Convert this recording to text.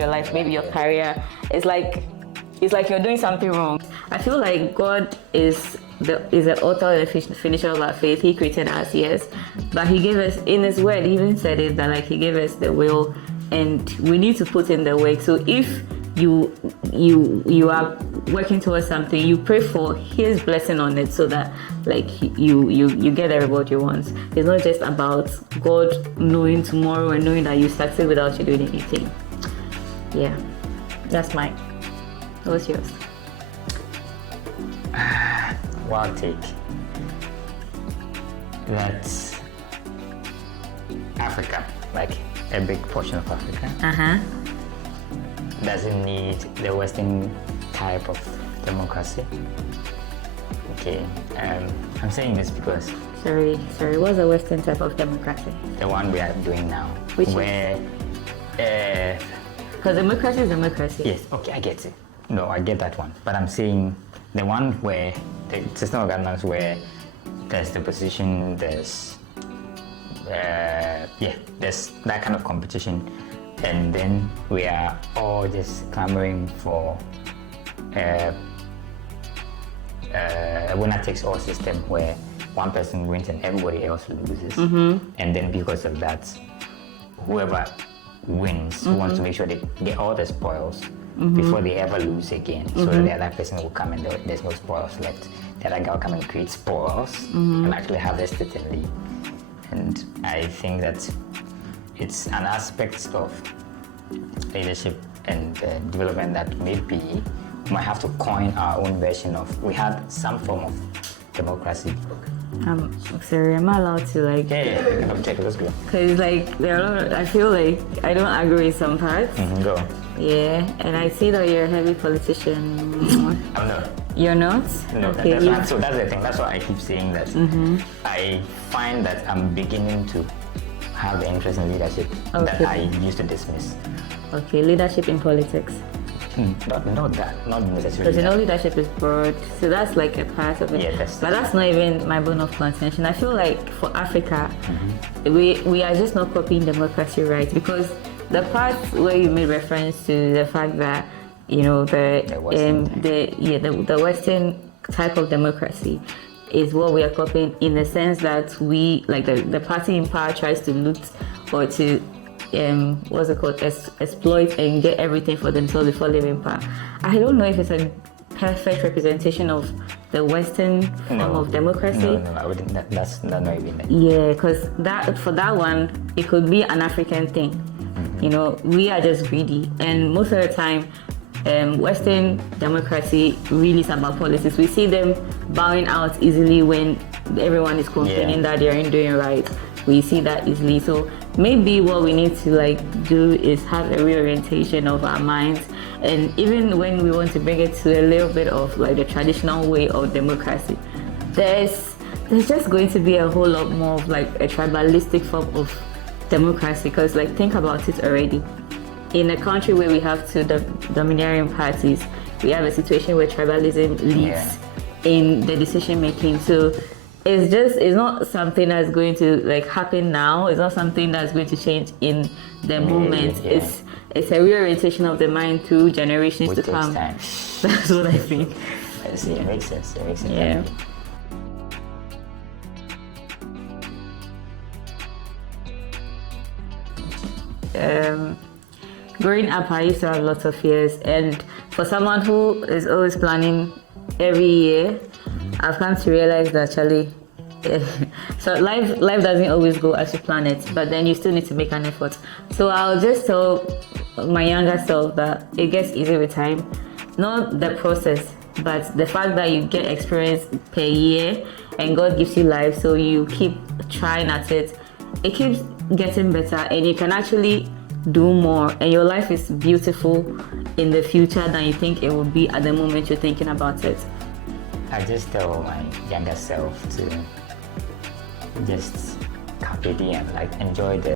your life, maybe your career. It's like you're doing something wrong. I feel like God is the author and the finisher of our faith. He created us, yes, but He gave us, in His word, He even said it, that like He gave us the will, and we need to put in the work. So if you are working towards something, you pray for His blessing on it, so that like you get the reward you want. It's not just about God knowing tomorrow and knowing that you succeed without you doing anything. Yeah, that's mine. What's yours? One take. That's Africa, like a big portion of Africa. Doesn't need the Western type of democracy. Okay, I'm saying this because Sorry, what's the Western type of democracy? the one we are doing now, Which where because democracy is democracy. yes, okay, I get it. No, I get that one. But I'm saying the one where the system of governance where there's the position, there's there's that kind of competition, and then we are all just clamoring for a winner takes all system where one person wins and everybody else loses. And then because of that, whoever wins wants to make sure they get all the spoils before they ever lose again, so that the other person will come and there's no spoils left. The other guy will come and create spoils and actually harvest it and leave. And I think that it's an aspect of leadership and development that maybe we might have to coin our own version of. We had some form of democracy. Sorry, am I allowed to like? Yeah, let's go. Because like there are a lot of, I feel like I don't agree with some parts. Go. Yeah, and I see that you're a heavy politician. I'm not. You're not? No, okay. so that's the thing. That's why I keep saying that. I find that I'm beginning to have the interest in leadership that I used to dismiss. Okay, leadership in politics. Not necessarily. Because leadership is broad, so that's like a part of it. Yeah, but that's not even my bone of contention. I feel like for Africa, we are just not copying democracy right, because the part where you made reference to the fact that the Western type of democracy is what we are copying, in the sense that we, like the party in power tries to loot or to exploit and get everything for themselves before leaving power. I don't know if it's a perfect representation of the Western form of democracy. No, I wouldn't. That's not even that. Yeah, because for that one, it could be an African thing. We are just greedy, and most of the time, Western democracy really is about policies. We see them bowing out easily when everyone is complaining that they aren't doing right. We see that easily. So maybe what we need to do is have a reorientation of our minds, and even when we want to bring it to a little bit of the traditional way of democracy, there's just going to be a whole lot more of a tribalistic form of democracy. Because think about it already. In a country where we have two domineering parties, we have a situation where tribalism leads in the decision making. So it's not something that's going to happen now. It's not something that's going to change in the moment. It's a reorientation of the mind through generations to come. That's what I think. I see. It makes sense. Yeah. Growing up, I used to have lots of fears, and for someone who is always planning every year, I've come to realize that actually, so life doesn't always go as you plan it, but then you still need to make an effort. So I'll just tell my younger self that it gets easier with time, not the process, but the fact that you get experience per year, and God gives you life, so you keep trying at it. It keeps getting better, and you can actually do more, and your life is beautiful in the future than you think it will be at the moment you're thinking about it. I just tell my younger self to just carpe diem, enjoy the